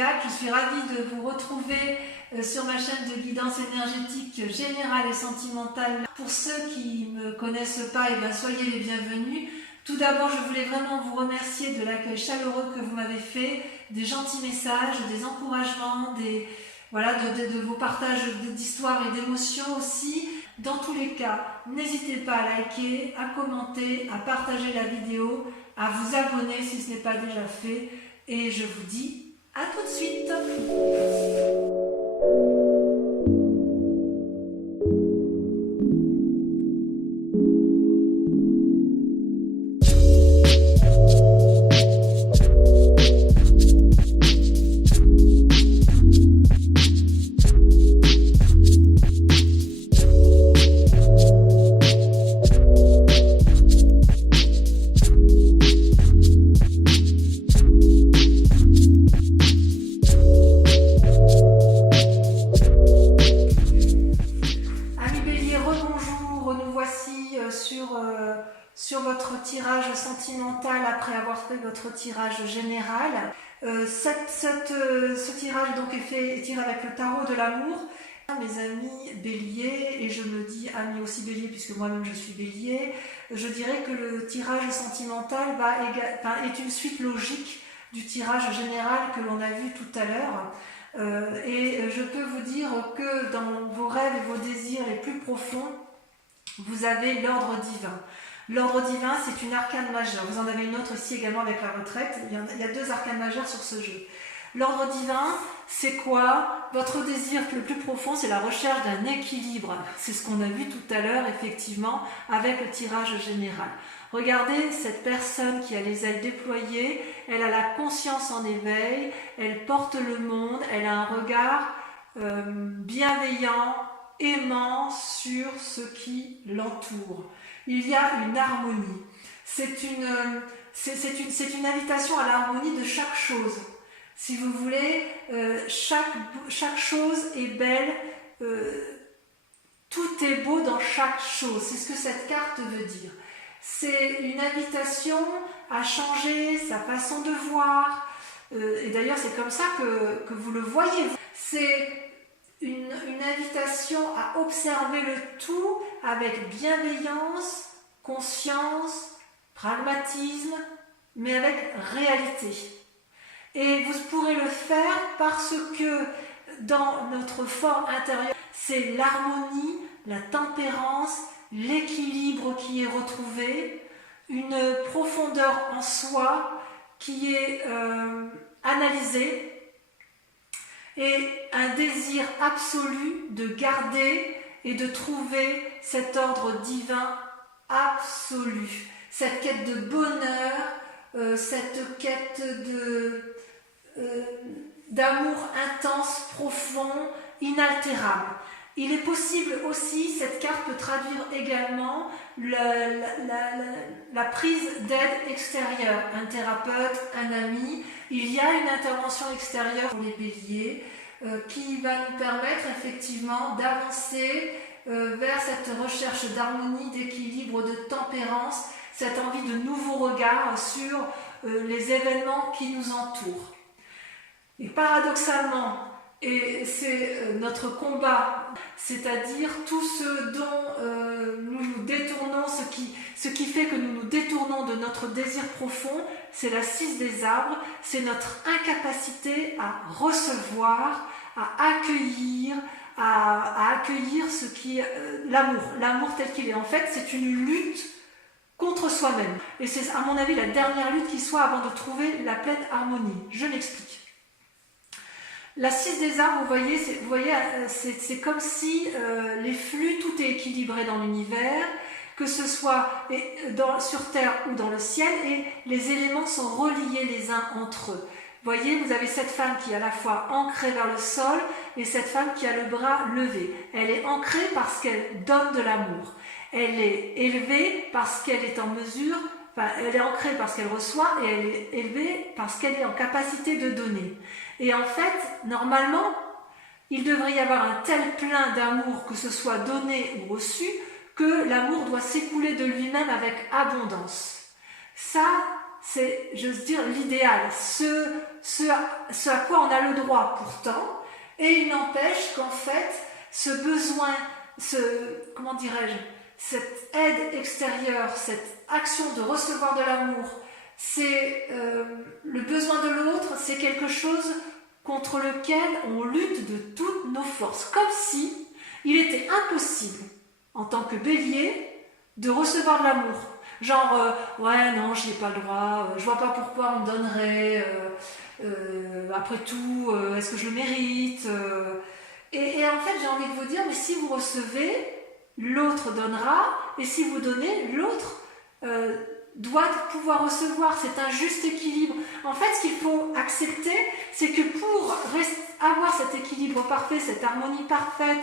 Zodiac. Je suis ravie de vous retrouver sur ma chaîne de guidance énergétique générale et sentimentale. Pour ceux qui ne me connaissent pas, soyez les bienvenus. Tout d'abord, je voulais vraiment vous remercier de l'accueil chaleureux que vous m'avez fait, des gentils messages, des encouragements, de vos partages d'histoires et d'émotions aussi. Dans tous les cas, n'hésitez pas à liker, à commenter, à partager la vidéo, à vous abonner si ce n'est pas déjà fait. Et je vous dis à tout de suite. Sur votre tirage sentimental après avoir fait votre tirage général. Ce tirage donc est tiré avec le tarot de l'amour. Mes amis béliers, et je me dis amis aussi béliers puisque moi-même je suis bélier, je dirais que le tirage sentimental est une suite logique du tirage général que l'on a vu tout à l'heure. Et je peux vous dire que dans vos rêves et vos désirs les plus profonds, vous avez l'ordre divin. L'ordre divin, c'est une arcane majeure. Vous en avez une autre ici également avec la retraite. Il y a deux arcanes majeures sur ce jeu. L'ordre divin, c'est quoi? Votre désir le plus profond, c'est la recherche d'un équilibre. C'est ce qu'on a vu tout à l'heure, effectivement, avec le tirage général. Regardez cette personne qui a les ailes déployées, elle a la conscience en éveil, elle porte le monde, elle a un regard bienveillant, aimant sur ce qui l'entoure. Il y a une harmonie. C'est une invitation à l'harmonie de chaque chose. Si vous voulez, chaque chose est belle, tout est beau dans chaque chose. C'est ce que cette carte veut dire. C'est une invitation à changer sa façon de voir. Et d'ailleurs, c'est comme ça que vous le voyez. C'est une invitation à observer le tout avec bienveillance, conscience, pragmatisme, mais avec réalité. Et vous pourrez le faire parce que dans notre forme intérieure, c'est l'harmonie, la tempérance, l'équilibre qui est retrouvé, une profondeur en soi qui est analysée, et un désir absolu de garder et de trouver cet ordre divin absolu, cette quête de bonheur, cette quête d'amour intense, profond, inaltérable. Il est possible aussi, cette carte peut traduire également la prise d'aide extérieure, un thérapeute, un ami. Il y a une intervention extérieure pour les béliers qui va nous permettre effectivement d'avancer vers cette recherche d'harmonie, d'équilibre, de tempérance, cette envie de nouveaux regards sur les événements qui nous entourent. Et paradoxalement, et c'est notre combat, c'est-à-dire tout ce dont nous nous détournons, ce qui fait que nous nous détournons de notre désir profond, c'est la 6 des arbres, c'est notre incapacité à recevoir, à accueillir ce qui l'amour tel qu'il est. En fait, c'est une lutte contre soi-même. Et c'est à mon avis la dernière lutte qui soit avant de trouver la pleine harmonie. Je m'explique. La 6 des arbres, vous voyez, c'est comme si les flux, tout est équilibré dans l'univers, que ce soit sur Terre ou dans le ciel, et les éléments sont reliés les uns entre eux. Vous voyez, vous avez cette femme qui est à la fois ancrée vers le sol et cette femme qui a le bras levé. Elle est ancrée parce qu'elle donne de l'amour. Elle est élevée parce qu'elle est en mesure, elle est ancrée parce qu'elle reçoit, et elle est élevée parce qu'elle est en capacité de donner. Et en fait, normalement, il devrait y avoir un tel plein d'amour, que ce soit donné ou reçu, que l'amour doit s'écouler de lui-même avec abondance. Ça, c'est, j'ose dire, l'idéal, ce ce à quoi on a le droit pourtant, et il n'empêche qu'en fait, ce besoin, comment dirais-je, cette aide extérieure, cette action de recevoir de l'amour, c'est le besoin de l'autre, c'est quelque chose contre lequel on lutte de toutes nos forces, comme si il était impossible, en tant que bélier, de recevoir de l'amour. Genre, ouais, non, je n'ai pas le droit, je vois pas pourquoi on me donnerait, après tout, est-ce que je le mérite et en fait, j'ai envie de vous dire, mais si vous recevez, l'autre donnera, et si vous donnez, l'autre doit pouvoir recevoir. C'est un juste équilibre. En fait, ce qu'il faut accepter, c'est que pour avoir cet équilibre parfait, cette harmonie parfaite,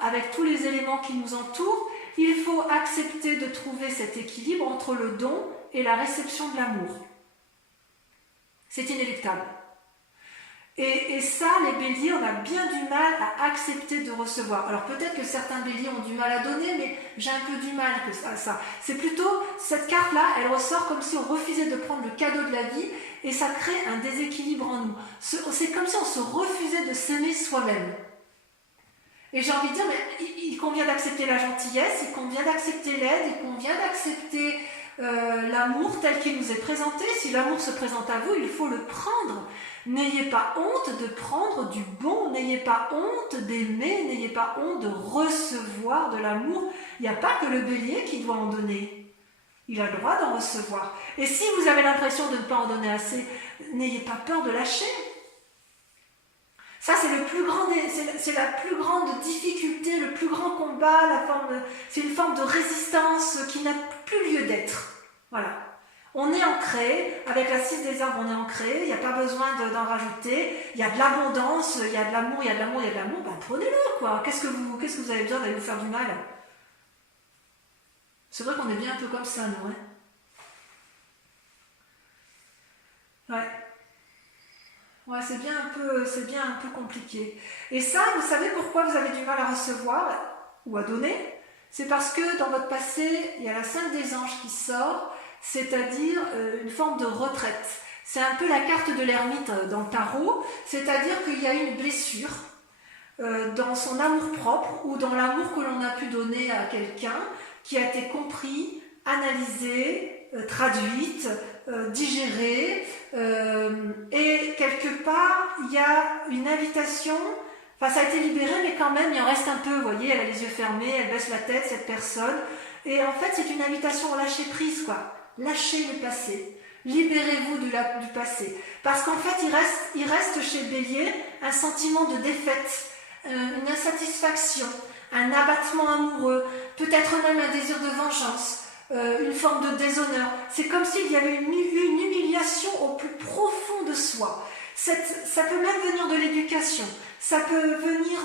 avec tous les éléments qui nous entourent, il faut accepter de trouver cet équilibre entre le don et la réception de l'amour. C'est inéluctable. Et ça, les béliers, on a bien du mal à accepter de recevoir. Alors peut-être que certains béliers ont du mal à donner, mais j'ai un peu du mal à ça. C'est plutôt, cette carte-là, elle ressort comme si on refusait de prendre le cadeau de la vie, et ça crée un déséquilibre en nous. C'est comme si on se refusait de s'aimer soi-même. Et j'ai envie de dire, mais il convient d'accepter la gentillesse, il convient d'accepter l'aide, il convient d'accepter l'amour tel qu'il nous est présenté. Si l'amour se présente à vous, il faut le prendre. N'ayez pas honte de prendre du bon, n'ayez pas honte d'aimer, n'ayez pas honte de recevoir de l'amour. Il n'y a pas que le bélier qui doit en donner. Il a le droit d'en recevoir. Et si vous avez l'impression de ne pas en donner assez, n'ayez pas peur de lâcher. Ça, c'est la plus grande difficulté, le plus grand combat, c'est une forme de résistance qui n'a plus lieu d'être. Voilà. On est ancré, avec la 6 des arbres, on est ancré, il n'y a pas besoin d'en rajouter, il y a de l'abondance, il y a de l'amour, il y a de l'amour, il y a de l'amour, ben prenez-le, quoi. Qu'est-ce que vous avez besoin d'aller vous faire du mal? C'est vrai qu'on est bien un peu comme ça, nous, hein. Ouais. Ouais, c'est bien un peu compliqué. Et ça, vous savez pourquoi vous avez du mal à recevoir ou à donner? C'est parce que dans votre passé, il y a la 5 des anges qui sort, c'est-à-dire une forme de retraite. C'est un peu la carte de l'ermite dans le tarot, c'est-à-dire qu'il y a une blessure dans son amour-propre ou dans l'amour que l'on a pu donner à quelqu'un qui a été compris, analysé, traduite, digérée, et quelque part, il y a une invitation, enfin ça a été libéré, mais quand même, il en reste un peu, vous voyez, elle a les yeux fermés, elle baisse la tête, cette personne, et en fait, c'est une invitation au lâcher prise, quoi. Lâchez le passé. Libérez-vous du passé. Parce qu'en fait, il reste chez le bélier un sentiment de défaite, une insatisfaction, un abattement amoureux, peut-être même un désir de vengeance, une forme de déshonneur. C'est comme s'il y avait une humiliation au plus profond de soi. Ça peut même venir de l'éducation, ça peut venir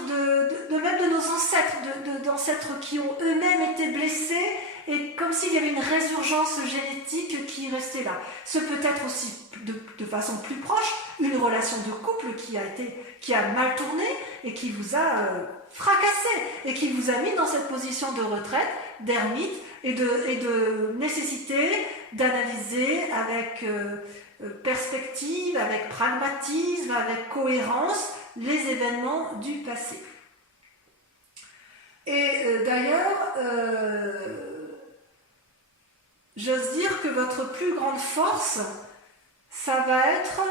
même de nos ancêtres, d'ancêtres qui ont eux-mêmes été blessés, et comme s'il y avait une résurgence génétique qui restait là. Ce peut être aussi, de façon plus proche, une relation de couple qui a mal tourné et qui vous a fracassé et qui vous a mis dans cette position de retraite, d'ermite et de nécessité d'analyser avec perspective, avec pragmatisme, avec cohérence les événements du passé. Et d'ailleurs, j'ose dire que votre plus grande force, ça va être...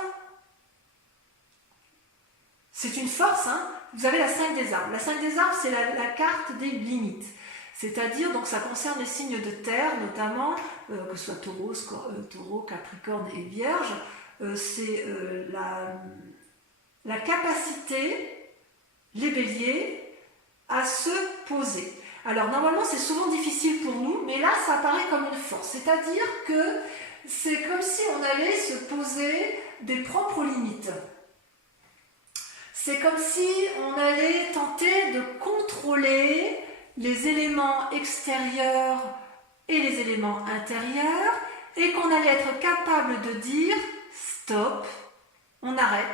C'est une force, hein. Vous avez la 5 des arbres. La 5 des arbres, c'est la carte des limites. C'est-à-dire, donc ça concerne les signes de terre, notamment, que ce soit taureau, capricorne et vierge, c'est la capacité, les béliers, à se poser. Alors normalement c'est souvent difficile pour nous, mais là ça apparaît comme une force, c'est-à-dire que c'est comme si on allait se poser des propres limites. C'est comme si on allait tenter de contrôler les éléments extérieurs et les éléments intérieurs, et qu'on allait être capable de dire stop, on arrête.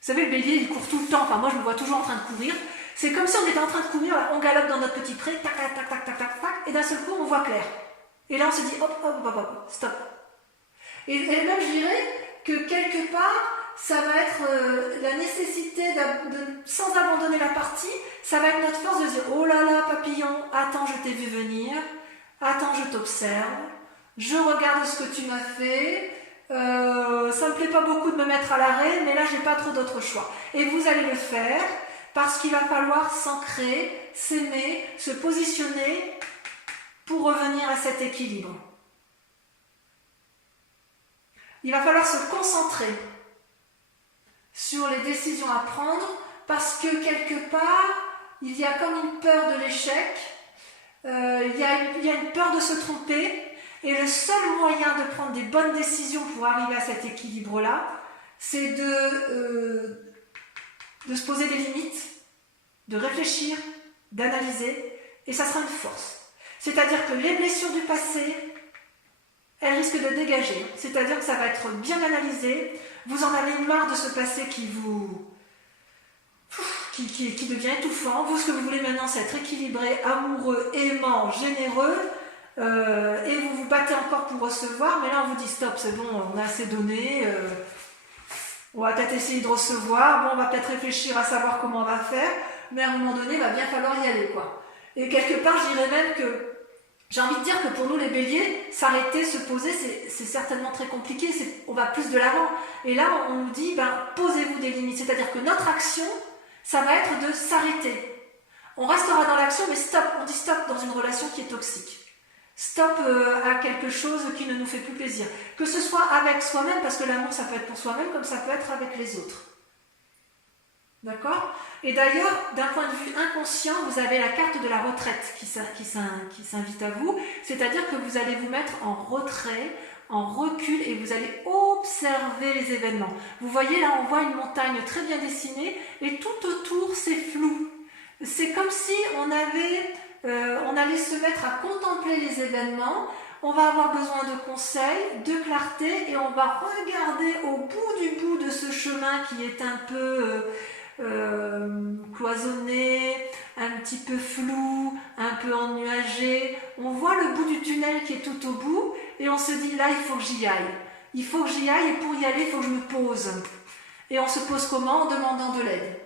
Vous savez, le bélier il court tout le temps, enfin moi je me vois toujours en train de courir. C'est comme si on était en train de courir, on galope dans notre petit pré, tac, tac, tac, tac, tac, tac, tac, et d'un seul coup, on voit clair. Et là, on se dit, hop, hop, hop, hop, stop. Et même, je dirais que quelque part, ça va être la nécessité, sans abandonner la partie, ça va être notre force de dire « Oh là là, papillon, attends, je t'ai vu venir, attends, je t'observe, je regarde ce que tu m'as fait, ça me plaît pas beaucoup de me mettre à l'arrêt, mais là, j'ai pas trop d'autre choix. » Et vous allez le faire parce qu'il va falloir s'ancrer, s'aimer, se positionner pour revenir à cet équilibre. Il va falloir se concentrer sur les décisions à prendre parce que quelque part, il y a comme une peur de l'échec, il y a une peur de se tromper et le seul moyen de prendre des bonnes décisions pour arriver à cet équilibre-là, c'est de se poser des limites, de réfléchir, d'analyser et ça sera une force. C'est-à-dire que les blessures du passé, elles risquent de dégager. C'est-à-dire que ça va être bien analysé. Vous en avez marre de ce passé qui devient étouffant. Vous, ce que vous voulez maintenant, c'est être équilibré, amoureux, aimant, généreux. Et vous vous battez encore pour recevoir. Mais là, on vous dit stop, c'est bon, on a assez donné. On va peut-être essayer de recevoir. Bon, on va peut-être réfléchir à savoir comment on va faire. Mais à un moment donné, il va bien falloir y aller, quoi. Et quelque part, je dirais même que j'ai envie de dire que pour nous les béliers, s'arrêter, se poser, c'est certainement très compliqué, on va plus de l'avant. Et là, on nous dit, posez-vous des limites. C'est-à-dire que notre action, ça va être de s'arrêter. On restera dans l'action, mais stop, on dit stop dans une relation qui est toxique. Stop à quelque chose qui ne nous fait plus plaisir. Que ce soit avec soi-même, parce que l'amour, ça peut être pour soi-même, comme ça peut être avec les autres. D'accord ? Et d'ailleurs, d'un point de vue inconscient, vous avez la carte de la retraite qui s'invite à vous, c'est-à-dire que vous allez vous mettre en retrait, en recul, et vous allez observer les événements. Vous voyez, là, on voit une montagne très bien dessinée, et tout autour, c'est flou. C'est comme si on allait se mettre à contempler les événements, on va avoir besoin de conseils, de clarté, et on va regarder au bout de ce chemin qui est un peu cloisonné, un petit peu flou, un peu ennuagé. On voit le bout du tunnel qui est tout au bout et on se dit là, il faut que j'y aille. Il faut que j'y aille et pour y aller, il faut que je me pose. Et on se pose comment ? En demandant de l'aide.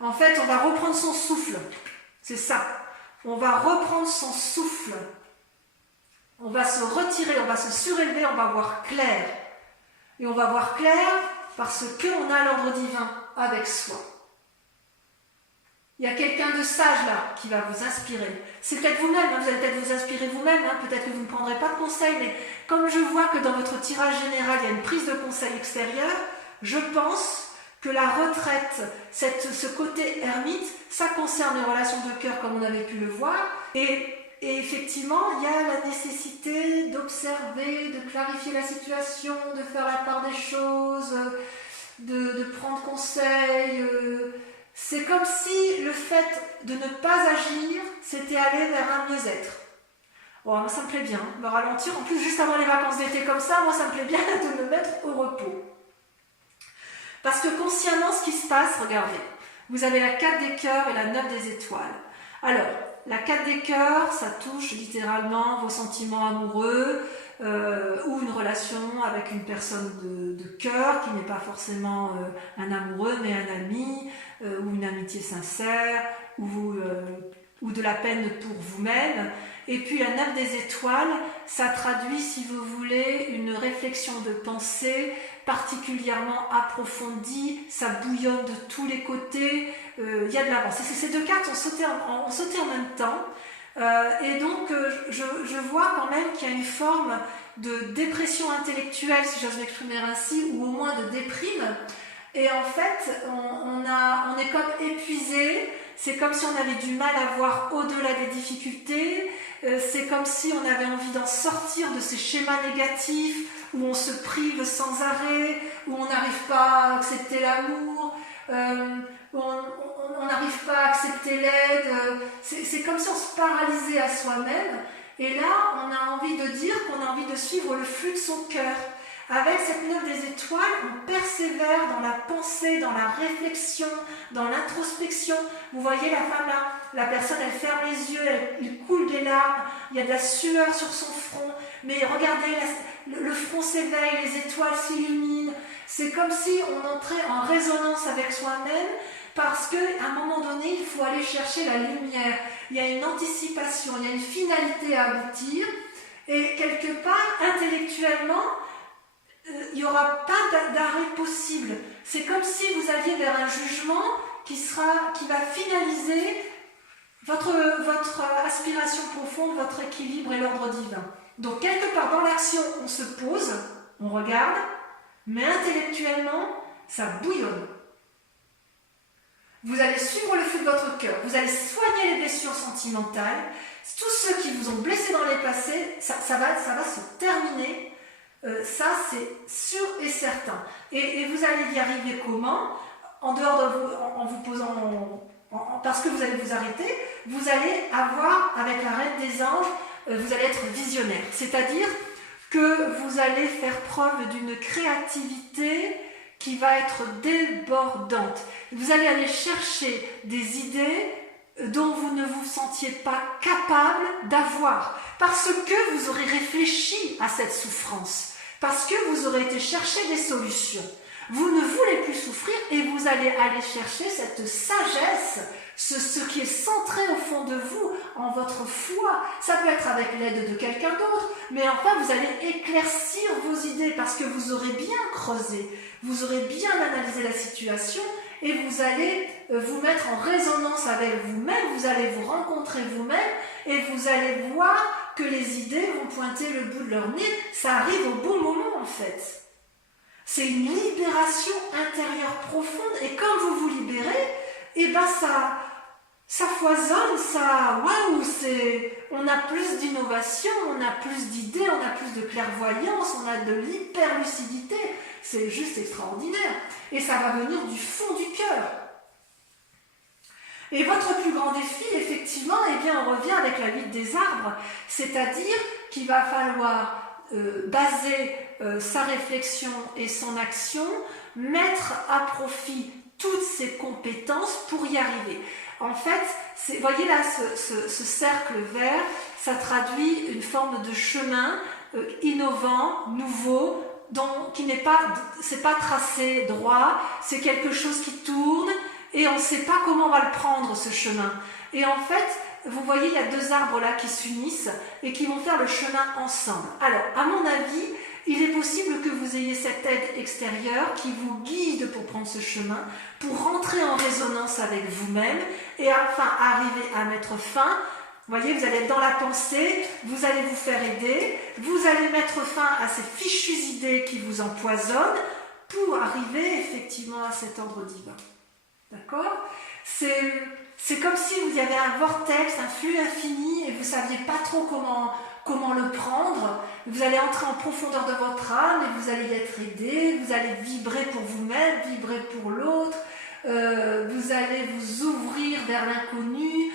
En fait, on va reprendre son souffle. C'est ça. On va reprendre son souffle. On va se retirer, on va se surélever, on va voir clair. Et on va voir clair parce qu'on a l'ordre divin avec soi. Il y a quelqu'un de sage là qui va vous inspirer. C'est peut-être vous-même, vous allez peut-être vous inspirer vous-même, peut-être que vous ne prendrez pas de conseils, mais comme je vois que dans votre tirage général, il y a une prise de conseil extérieur, je pense que la retraite, ce côté ermite, ça concerne les relations de cœur comme on avait pu le voir, et effectivement, il y a la nécessité d'observer, de clarifier la situation, de faire la part des choses, de prendre conseil. C'est comme si le fait de ne pas agir, c'était aller vers un mieux-être. Bon, moi ça me plaît bien, me ralentir. En plus, juste avant les vacances d'été comme ça, moi ça me plaît bien de me mettre au repos. Parce que consciemment, ce qui se passe, regardez, vous avez la 4 des cœurs et la 9 des étoiles. Alors, la 4 des cœurs, ça touche littéralement vos sentiments amoureux ou une relation avec une personne de cœur qui n'est pas forcément un amoureux mais un ami ou une amitié sincère ou de la peine pour vous-même. Et puis la 9 des étoiles, ça traduit, si vous voulez, une réflexion de pensée particulièrement approfondie, ça bouillonne de tous les côtés, il y a de l'avance. Ces deux cartes ont sauté en même temps, et donc je vois quand même qu'il y a une forme de dépression intellectuelle, si j'ose m'exprimer ainsi, ou au moins de déprime, et en fait on est comme épuisé, c'est comme si on avait du mal à voir au-delà des difficultés, c'est comme si on avait envie d'en sortir de ces schémas négatifs où on se prive sans arrêt, où on n'arrive pas à accepter l'amour, où on n'arrive pas à accepter l'aide. C'est comme si on se paralysait à soi-même. Et là, on a envie de dire qu'on a envie de suivre le flux de son cœur. Avec cette 9 des étoiles, on persévère dans la pensée, dans la réflexion, dans l'introspection. Vous voyez la femme là, la personne elle ferme les yeux, il coule des larmes, il y a de la sueur sur son front, mais regardez, le front s'éveille, les étoiles s'illuminent. C'est comme si on entrait en résonance avec soi-même, parce qu'à un moment donné, il faut aller chercher la lumière. Il y a une anticipation, il y a une finalité à aboutir, et quelque part, intellectuellement, il n'y aura pas d'arrêt possible. C'est comme si vous alliez vers un jugement qui va finaliser votre aspiration profonde, votre équilibre et l'ordre divin. Donc quelque part dans l'action, on se pose, on regarde, mais intellectuellement, ça bouillonne. Vous allez suivre le flux de votre cœur, vous allez soigner les blessures sentimentales, tous ceux qui vous ont blessé dans les passés, ça va se terminer. Ça, c'est sûr et certain. Et vous allez y arriver comment? En dehors de vous, en vous posant, parce que vous allez vous arrêter, vous allez avoir, avec la reine des anges, vous allez être visionnaire. C'est-à-dire que vous allez faire preuve d'une créativité qui va être débordante. Vous allez aller chercher des idées dont vous ne vous sentiez pas capable d'avoir, parce que vous aurez réfléchi à cette souffrance, parce que vous aurez été chercher des solutions. Vous ne voulez plus souffrir et vous allez aller chercher cette sagesse, ce qui est centré au fond de vous, en votre foi. Ça peut être avec l'aide de quelqu'un d'autre, mais enfin vous allez éclaircir vos idées parce que vous aurez bien creusé, vous aurez bien analysé la situation et vous allez vous mettre en résonance avec vous-même, vous allez vous rencontrer vous-même et vous allez voir que les idées vont pointer le bout de leur nez. Ça arrive au bon moment en fait. C'est une libération intérieure profonde et quand vous vous libérez, eh ben ça foisonne, waouh, on a plus d'innovation, on a plus d'idées, on a plus de clairvoyance, on a de l'hyperlucidité. C'est juste extraordinaire. Et ça va venir du fond du cœur. Et votre plus grand défi, effectivement, eh bien, on revient avec la huile des arbres, c'est-à-dire qu'il va falloir baser sa réflexion et son action, mettre à profit toutes ses compétences pour y arriver. En fait, vous voyez là ce cercle vert, ça traduit une forme de chemin innovant, nouveau, qui n'est pas, c'est pas tracé droit, c'est quelque chose qui tourne et on ne sait pas comment on va le prendre ce chemin. Et en fait, vous voyez, il y a deux arbres là qui s'unissent et qui vont faire le chemin ensemble. Alors, à mon avis, il est possible que vous ayez cette aide extérieure qui vous guide pour prendre ce chemin, pour rentrer en résonance avec vous-même et enfin arriver à mettre fin. Vous voyez, vous allez être dans la pensée, vous allez vous faire aider, vous allez mettre fin à ces fichues idées qui vous empoisonnent pour arriver effectivement à cet ordre divin. D'accord ? C'est comme si vous y avait un vortex, un flux infini et vous ne saviez pas trop comment le prendre. Vous allez entrer en profondeur de votre âme et vous allez y être aidé, vous allez vibrer pour vous-même, vibrer pour l'autre, vous allez vous ouvrir vers l'inconnu.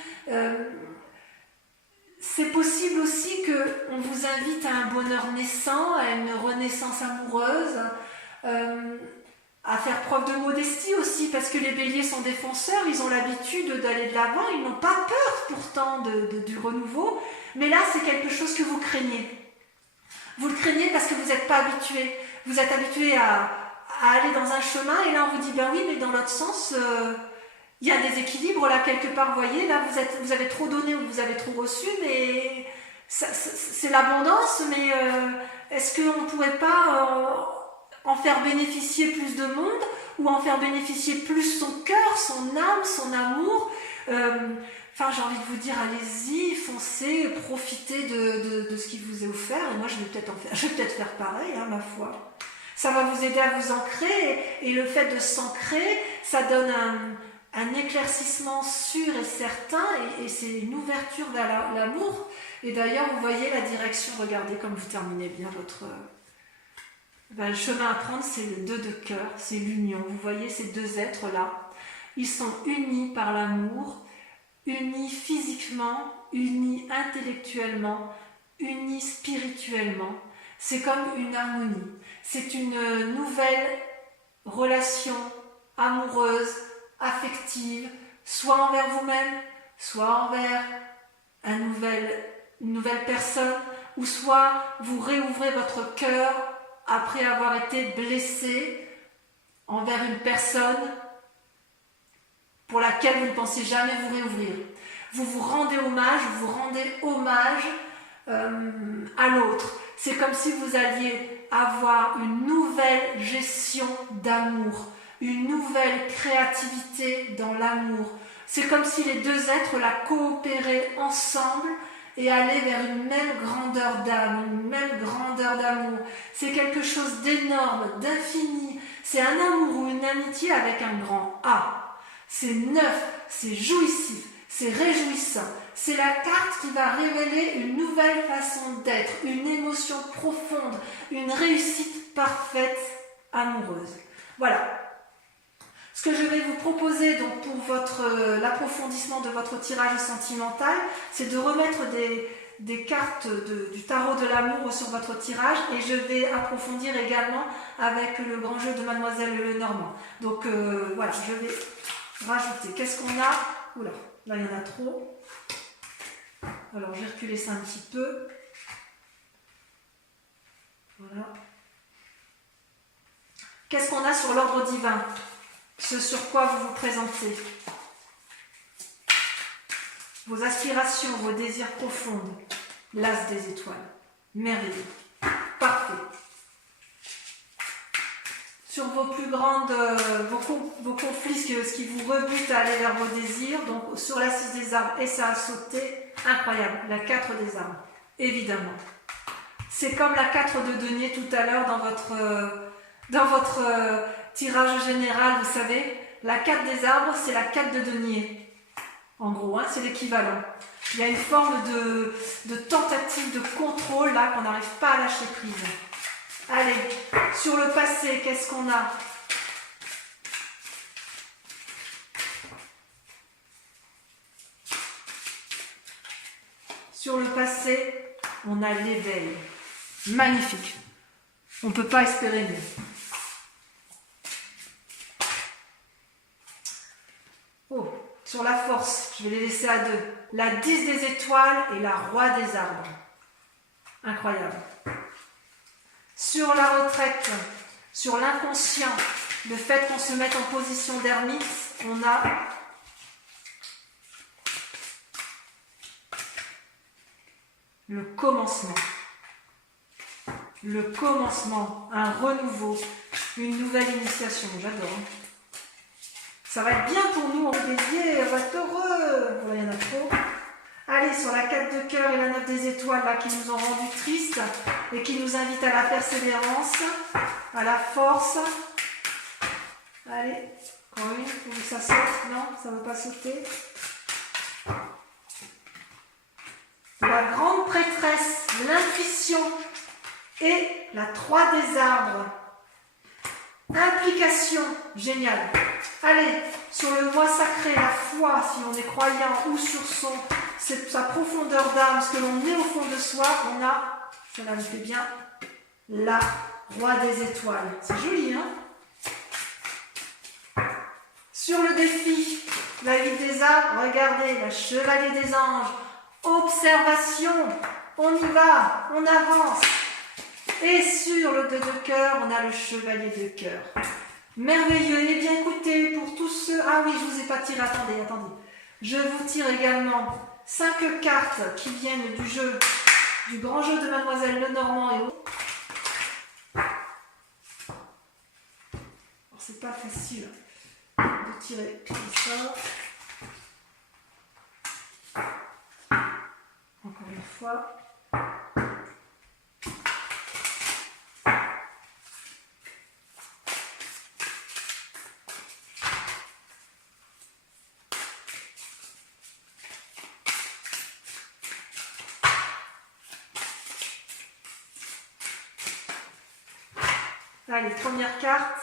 C'est possible aussi qu'on vous invite à un bonheur naissant, à une renaissance amoureuse, à faire preuve de modestie aussi, parce que les béliers sont défenseurs, ils ont l'habitude d'aller de l'avant, ils n'ont pas peur pourtant du renouveau, mais là c'est quelque chose que vous craignez. Vous le craignez parce que vous n'êtes pas habitué. Vous êtes habitué à aller dans un chemin et là on vous dit ben oui mais dans l'autre sens il y a des équilibres là quelque part, vous voyez, là vous avez trop donné ou vous avez trop reçu, mais c'est l'abondance, mais est-ce qu'on ne pourrait pas en faire bénéficier plus de monde ou en faire bénéficier plus son cœur, son âme, son amour. Enfin, j'ai envie de vous dire, allez-y, foncez, profitez de ce qui vous est offert. Et moi, je vais peut-être faire pareil, ma foi. Ça va vous aider à vous ancrer. Et le fait de s'ancrer, ça donne un éclaircissement sûr et certain. Et c'est une ouverture vers l'amour. Et d'ailleurs, vous voyez la direction. Regardez comme vous terminez bien votre... le chemin à prendre, c'est le 2 de cœur, c'est l'union. Vous voyez ces deux êtres-là, ils sont unis par l'amour, unis physiquement, unis intellectuellement, unis spirituellement. C'est comme une harmonie. C'est une nouvelle relation amoureuse, affective, soit envers vous-même, soit envers une nouvelle personne, ou soit vous réouvrez votre cœur après avoir été blessé envers une personne pour laquelle vous ne pensez jamais vous réouvrir. Vous vous rendez hommage à l'autre. C'est comme si vous alliez avoir une nouvelle gestion d'amour, une nouvelle créativité dans l'amour. C'est comme si les deux êtres la coopéraient ensemble et allaient vers une même grandeur d'âme, une même grandeur d'amour. C'est quelque chose d'énorme, d'infini. C'est un amour ou une amitié avec un grand A. C'est neuf, c'est jouissif, c'est réjouissant. C'est la carte qui va révéler une nouvelle façon d'être, une émotion profonde, une réussite parfaite, amoureuse. Voilà. Ce que je vais vous proposer donc pour l'approfondissement de votre tirage sentimental, c'est de remettre des cartes du tarot de l'amour sur votre tirage, et je vais approfondir également avec le grand jeu de Mademoiselle Lenormand. Donc voilà, je vais rajouter. Qu'est-ce qu'on a? Oula, là il y en a trop. Alors je vais reculer ça un petit peu. Voilà. Qu'est-ce qu'on a sur l'ordre divin? Ce sur quoi vous vous présentez. Vos aspirations, vos désirs profonds. L'as des étoiles. Merveilleux. Parfait. Sur vos plus grandes, vos conflits, ce qui vous rebute à aller vers vos désirs, donc sur la 6 des arbres, et ça a sauté, incroyable, la 4 des arbres, évidemment. C'est comme la 4 de denier tout à l'heure dans votre tirage général, vous savez, la 4 des arbres, c'est la 4 de denier. En gros, hein, c'est l'équivalent. Il y a une forme de tentative de contrôle là qu'on n'arrive pas à lâcher prise. Allez, sur le passé, qu'est-ce qu'on a? Sur le passé, on a l'éveil. Magnifique. On ne peut pas espérer mieux. Oh, sur la force, je vais les laisser à deux. La 10 des étoiles et la roi des arbres. Incroyable. Sur la retraite, sur l'inconscient, le fait qu'on se mette en position d'ermite, on a le commencement. Le commencement, un renouveau, une nouvelle initiation. J'adore. Ça va être bien pour nous, en bélier, on va être heureux. Voilà, il y en a trop. Allez, sur la 4 de cœur et la 9 des étoiles, là, qui nous ont rendus tristes et qui nous invitent à la persévérance, à la force. Allez, encore une, faut que ça saute. Non, ça ne veut pas sauter. La grande prêtresse, l'intuition et la 3 des arbres. Implication, génial. Allez, sur le moi sacré, la foi, si on est croyant, ou sur sa profondeur d'âme, ce que l'on est au fond de soi, on a, cela me fait bien, la roi des étoiles. C'est joli, hein? Sur le défi, la vie des arbres, regardez, la chevalier des anges, observation, on y va, on avance. Et sur le 2 de cœur, on a le chevalier de cœur. Merveilleux. Eh bien, écoutez, pour tous ceux... Ah oui, je ne vous ai pas tiré. Attendez. Je vous tire également 5 cartes qui viennent du grand jeu de Mademoiselle Lenormand et autres. Alors, c'est pas facile de tirer comme ça. Encore une fois. Allez, première carte,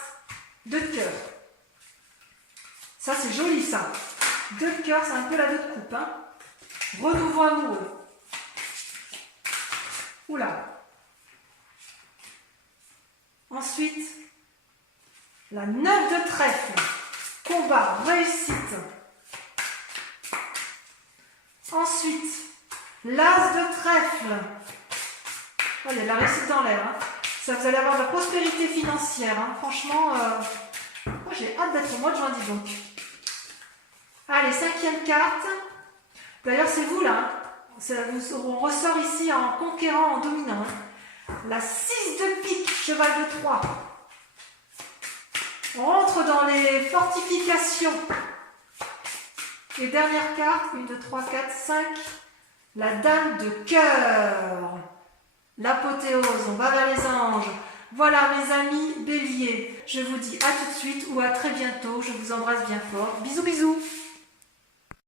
2 de cœur. Ça, c'est joli, ça. 2 de cœur, c'est un peu la 2 de coupe. Hein. Renouveau amoureux. Oula. Ensuite, la 9 de trèfle. Combat, réussite. Ensuite, l'as de trèfle. Oh, il y a de la réussite dans l'air. Hein. Ça, vous allez avoir de la prospérité financière. Hein. Franchement, moi j'ai hâte d'être au mois de juin, dis donc. Allez, 5e carte. D'ailleurs, c'est vous là. Hein. On ressort ici en conquérant, en dominant. Hein. La 6 de pique, cheval de 3. On rentre dans les fortifications. Et dernière carte, 1, 2, 3, 4, 5. La dame de cœur. L'apothéose, on va vers les anges. Voilà mes amis béliers. Je vous dis à tout de suite ou à très bientôt. Je vous embrasse bien fort. Bisous bisous.